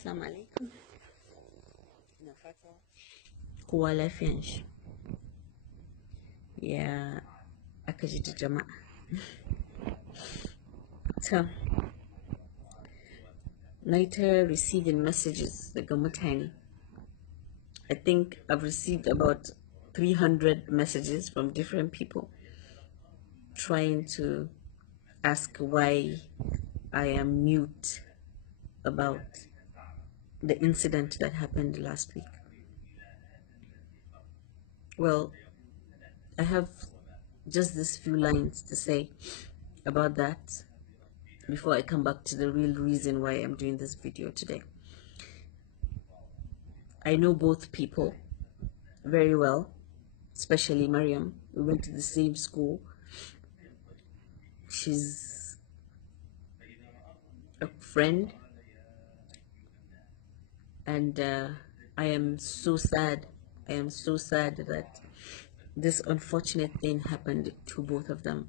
Assalamu alaikum. Ina fata kowa lafiyan shi. Ya aka ji da jama'a. So, na ta receiving messages daga mutane. I think I've received about 300 messages from different people trying to ask why I am mute about the incident that happened last week. Well, I have just these few lines to say about that before I come back to the real reason why I'm doing this video today. I know both people very well, especially MARYAM. We went to the same school. She's a friend, and I am so sad. I am so sad that this unfortunate thing happened to both of them.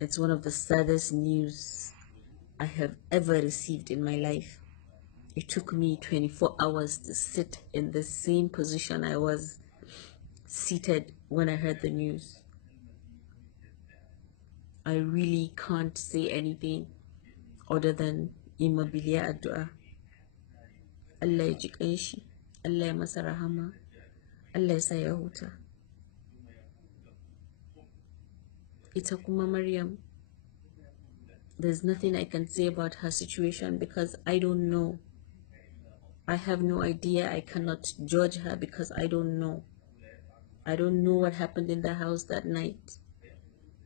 It's one of the saddest news I have ever received in my life. It took me 24 hours to sit in the same position I was seated when I heard the news. I really can't say anything other than imabiliya addu'a. Allah ya ji kanshi, Allah ya masa rahama, Allah ya sa ya huta. Ita kuma MARYAM, there's nothing I can say about her situation because I don't know. I have no idea. I cannot judge her because I don't know. I don't know what happened in the house that night.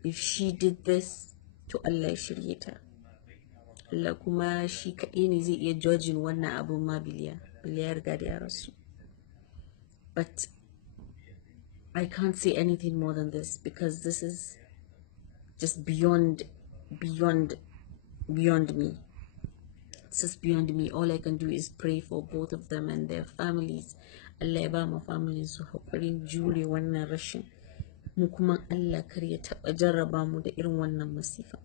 If she did this, to Allah ya shirye ta. Allah kuma shi kaɗai ne zai iya judging wannan abun ma biliya ya riga da ya rasu. But I can't say anything more than this because this is just beyond me. It's just beyond me. All I can do is pray for both of them and their families. Allah ya ba mu families su haƙurin jure wannan rashin. Mu kuma Allah kar ya taɓa jarraba mu da irin wannan masifa.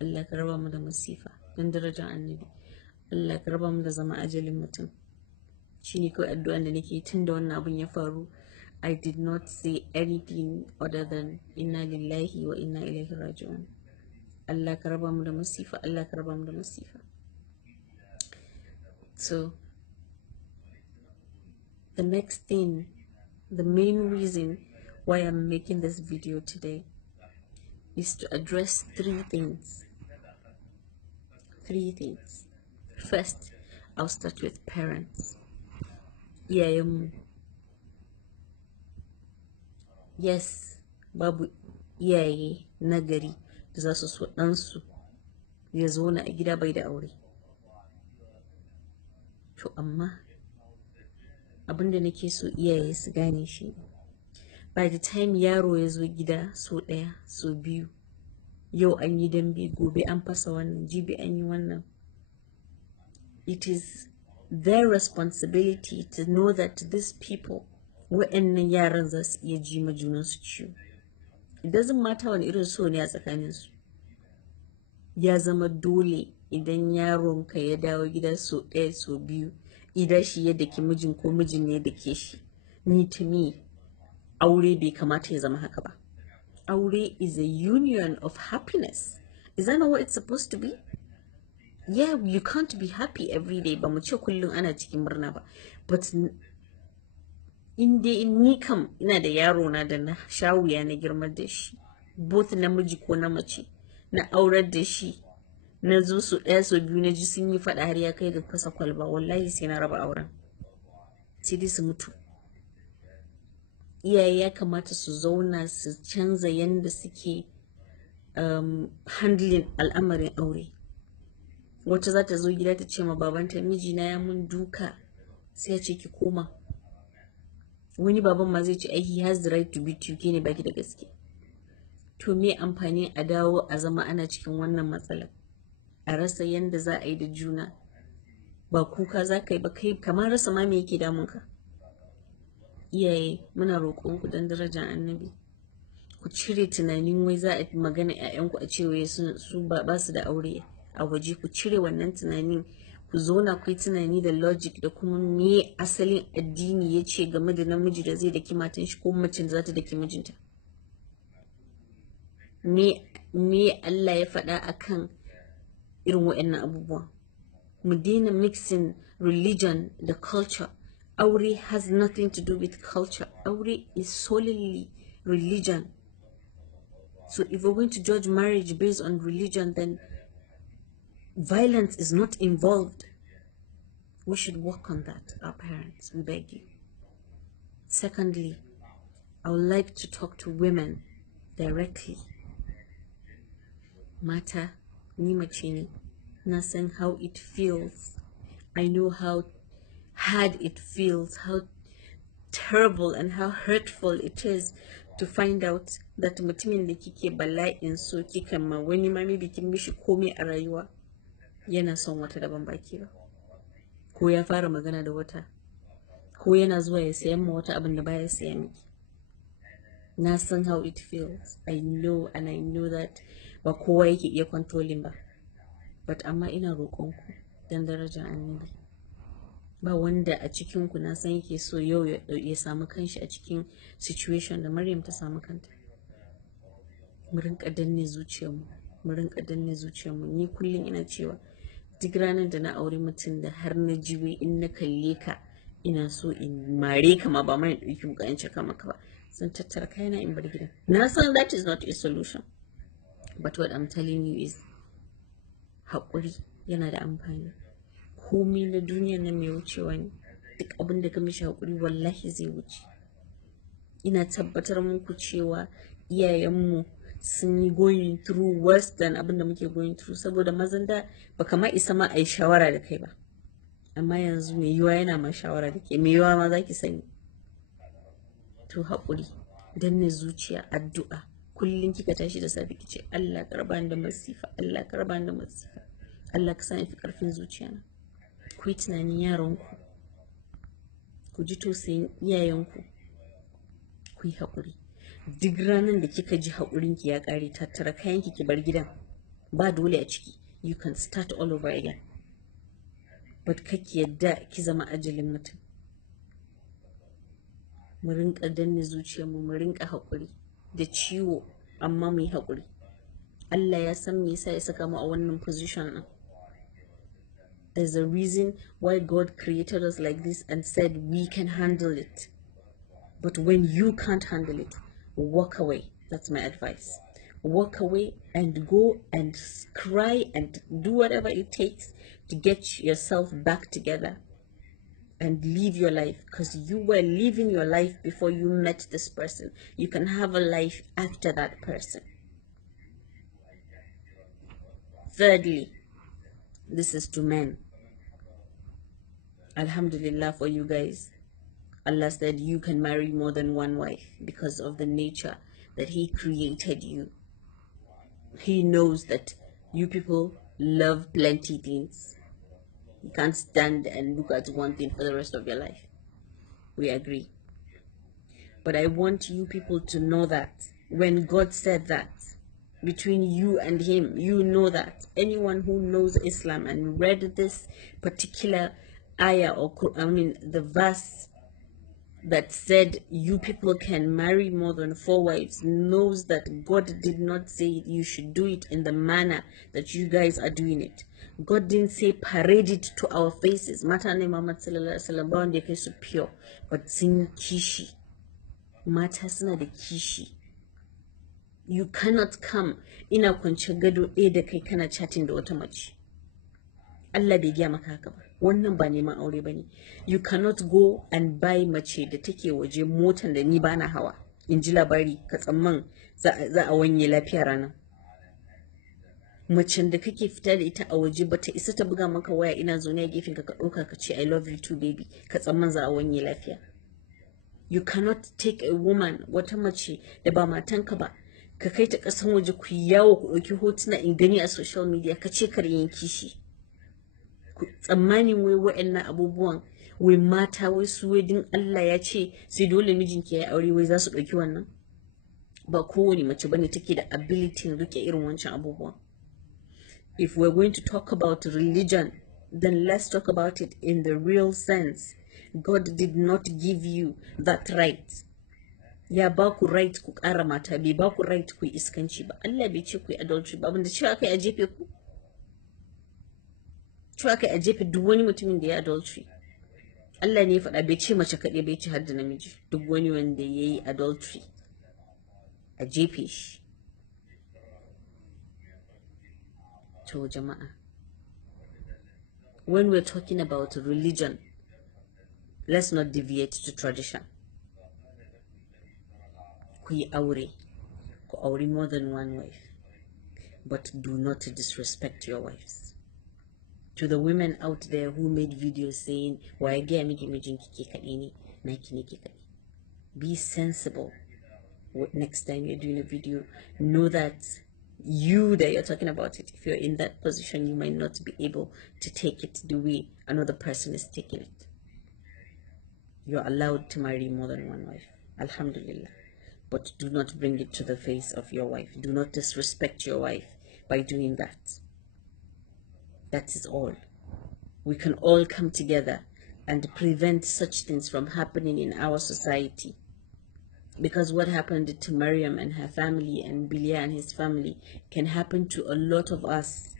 Allah ka raba mu da masifa don darajar annabi. Allah ka raba mu da zama ajalin mutum. Shine kawai addu'an da nake tun da wannan abun ya faru. I did not say anything other than inna lillahi wa inna ilaihi raji'un. Allah ka raba mu da masifa. Allah ka raba mu da masifa. So the next thing, the main reason why I'm making this video today is to address three things. First, I'll start with parents. Yes, babu iyaye nagari da za su so ɗansu ya zauna a gida bai da aure. To amma abinda nake so iyaye su gane shi, by the time yaro ya zo gida so ɗaya so biyu, yau an yi dambe, gobe an fasa wannan, jibi an yi wannan, it is their responsibility to know that these people, wa'annan yaran za su iya ji ma junansu ciwo. It doesn't matter wani irin so ne a tsakaninsu. Ya zama dole idan yaronka ya dawo gida so ɗaya so biyu, idan shi ya daki mijin ko mijin ne ya dake shi, ni to me, aure bai kamata ya zama haka ba. Aure is a union of happiness. Is that not what it's supposed to be? Yeah, you can't be happy every day. Ba mu ce kullum ana cikin murna ba. But in dai ni kam ina da yaro na da na shawuya na girmar da shi, both namiji ko na mace, na aurar da shi, na zo su ɗaya so biyu na ji sun yi faɗa har ya kai ga kasa kwalba, wallahi sai na raba auren. Sai dai su mutu. Iyaye ya kamata su zauna su canza yanda suke handling al'amarin aure. Wata za ta zo gida ta ce ma babanta, mijina ya mun duka, sai ya ce ki koma. Wani baban ma zai ce ai he has the right to beat you, ke ne baki da gaske. To me amfani a dawo a zama ana cikin wannan matsalar, a rasa yanda za a yi da juna, ba kuka za ka yi ba, kai kamar rasa ma me yake damunka. Iyaye muna roƙonku don darajar annabi, ku cire tunanin wai za a magana 'ya'yanku a ce wai su ba su da aure a waje. Ku cire wannan tunanin, ku zauna ku yi tunani da logic da kuma me asalin addini ya ce game da namiji da zai daki matan shi ko macen za ta daki mijinta. Me Allah ya faɗa akan irin waɗannan abubuwa. Mu daina mixing religion da culture. Aure has nothing to do with culture. Aure is solely religion. So if we're going to judge marriage based on religion, then violence is not involved. We should work on that, our parents, we beg you. Secondly, I would like to talk to women directly. Mata, ni mace ne, na san how it feels. I know how hard it feels, how terrible and how hurtful it is to find out that mutumin da kike bala'in so kika ma wani ma maybe kin mishi komai a rayuwa yana son wata daban baki ba, ko ya fara magana da wata, ko yana zuwa ya sayan ma wata abin da baya sayan miki. Na san how it feels. I know, and I know that ba kowa yake iya controlling ba, but amma ina roƙonku dan darajar annabi, ba wanda a cikinku na san yake so yau ya samu kanshi a cikin situation da Maryam ta samu kanta. Mu rinka danne zuciyarmu, mu rinka danne zuciyarmu. Ni kullum ina cewa duk ranar da na aure mutum da har na jiwe in na kalle ka ina so in mare ka ma ba mai ɗauki muka in caka maka ba, zan tattara kayana in bar gidan. Na san that is not a solution, but what I'm telling you is haƙuri yana da amfani. Komai na duniya nan mai wucewa ne. Duk abin da ka mishi haƙuri wallahi zai wuce. Ina tabbatar muku cewa iyayenmu sun yi going through worse than abin da muke going through, saboda mazan da baka ma isa ma a yi shawara da kai ba, amma yanzu mai yiwa yana ma shawara da ke, mai yiwa ma za ki sani. To haƙuri, danne zuciya, addu'a. Kullum kika tashi da safe kice Allah ka raba ni da masifa, Allah ka raba ni da masifa, Allah ka sa ni fi ƙarfin zuciyana. Ku yi tunanin yaranku, ku ji tausayin iyayenku, ku yi haƙuri. Duk ranar da kika ji haƙurinki ya ƙare, tattara kayanki ki bar gidan, ba dole a ciki. You can start all over again, but kake yadda ki zama ajalin mutum. Mu rinka danne zuciyarmu, mu rinka haƙuri da ciwo, amma mu yi haƙuri. Allah ya san me yasa ya saka mu a wannan position ɗin. There's a reason why God created us like this and said we can handle it. But when you can't handle it, walk away. That's my advice. Walk away and go and cry and do whatever it takes to get yourself back together and live your life, because you were living your life before you met this person. You can have a life after that person. Thirdly, this is to men. Alhamdulillah for you guys. Allah said you can marry more than one wife because of the nature that He created you. He knows that you people love plenty things. You can't stand and look at one thing for the rest of your life. We agree. But I want you people to know that when God said that, between you and Him, you know that. Anyone who knows Islam and read this particular ayah, or the verse that said you people can marry more than 4 wives, knows that God did not say you should do it in the manner that you guys are doing it. God didn't say parade it to our faces. Mata ne Muhammad sallallahu alaihi wasallam ba wanda yake su pure, but sun kishi. Mata suna da kishi. You cannot come ina kwance gado ɗaya da kai kana chatting da wata mace. Allah bai gaya maka haka ba. Wannan ba neman aure bane. You cannot go and buy mace da take waje motan da ni bana hawa. In ji labari ka tsamman za a wanye lafiya ranar. Macen da kake fita da ita a waje bata isa ta buga maka waya ina zaune a gefen ka ɗauka ka ce I love you too baby, ka tsamman za a wanye lafiya. You cannot take a woman, wata mace da ba matanka ba, ka kai ta ƙasan waje ku yawo ku ɗauki hotuna in gani a social media ka ce kar yin kishi. Tsammanin wai wa'annan abubuwan wai mata wai su wai din Allah ya ce sai dole mijinki ya aure wai za su ɗauki wannan. Ba kowane mace bane take da ability rike irin wancan abubuwan. If we're going to talk about religion, then let's talk about it in the real sense. God did not give you that right. Ya ba ku right ku ƙara mata, bai ba ku right ku iskanci ba. Allah bai ce ku adultery ba, abinda cewa kai a jefe ku. Cewa kai a jefe duk wani mutumin da ya adultery. Allah ne ya faɗa, bai ce mace kaɗai, bai ce har da namiji. Duk wani wanda ya yi adultery a jefe shi. To jama'a, when we're talking about religion, let's not deviate to tradition. Ku yi aure, ku aure more than one wife, but do not disrespect your wives. To the women out there who made videos saying, "Why gaya miki mijinki ke kaɗai ne, naki ne ke kaɗai." Be sensible. Next time you're doing a video, know that you that you're talking about it, if you're in that position, you might not be able to take it the way another person is taking it. You're allowed to marry more than one wife, alhamdulillah, but do not bring it to the face of your wife. Do not disrespect your wife by doing that. That is all. We can all come together and prevent such things from happening in our society. Because what happened to Maryam and her family and Bilia and his family can happen to a lot of us.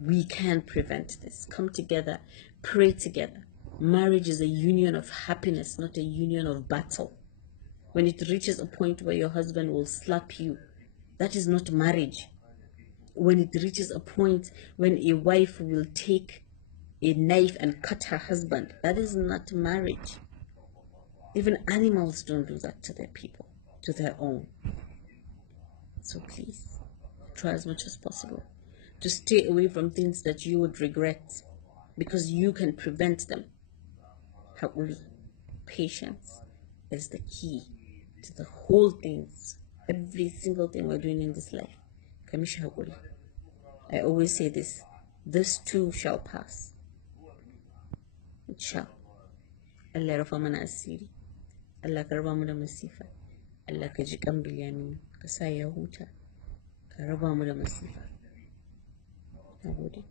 We can prevent this. Come together, pray together. Marriage is a union of happiness, not a union of battle. When it reaches a point where your husband will slap you, that is not marriage. When it reaches a point when a wife will take a knife and cut her husband, that is not marriage. Even animals don't do that to their people, to their own. So please, try as much as possible to stay away from things that you would regret, because you can prevent them. Haƙuri, patience is the key to the whole things, every single thing we're doing in this life. Kamishi haƙuri. I always say this too shall pass. It shall. Allah ya rufa mana asiri. Allah ka raba mu da masifa. Allah ka ji kan Bilyamin, ka sa ya huta, ka raba mu da masifa. Nagode.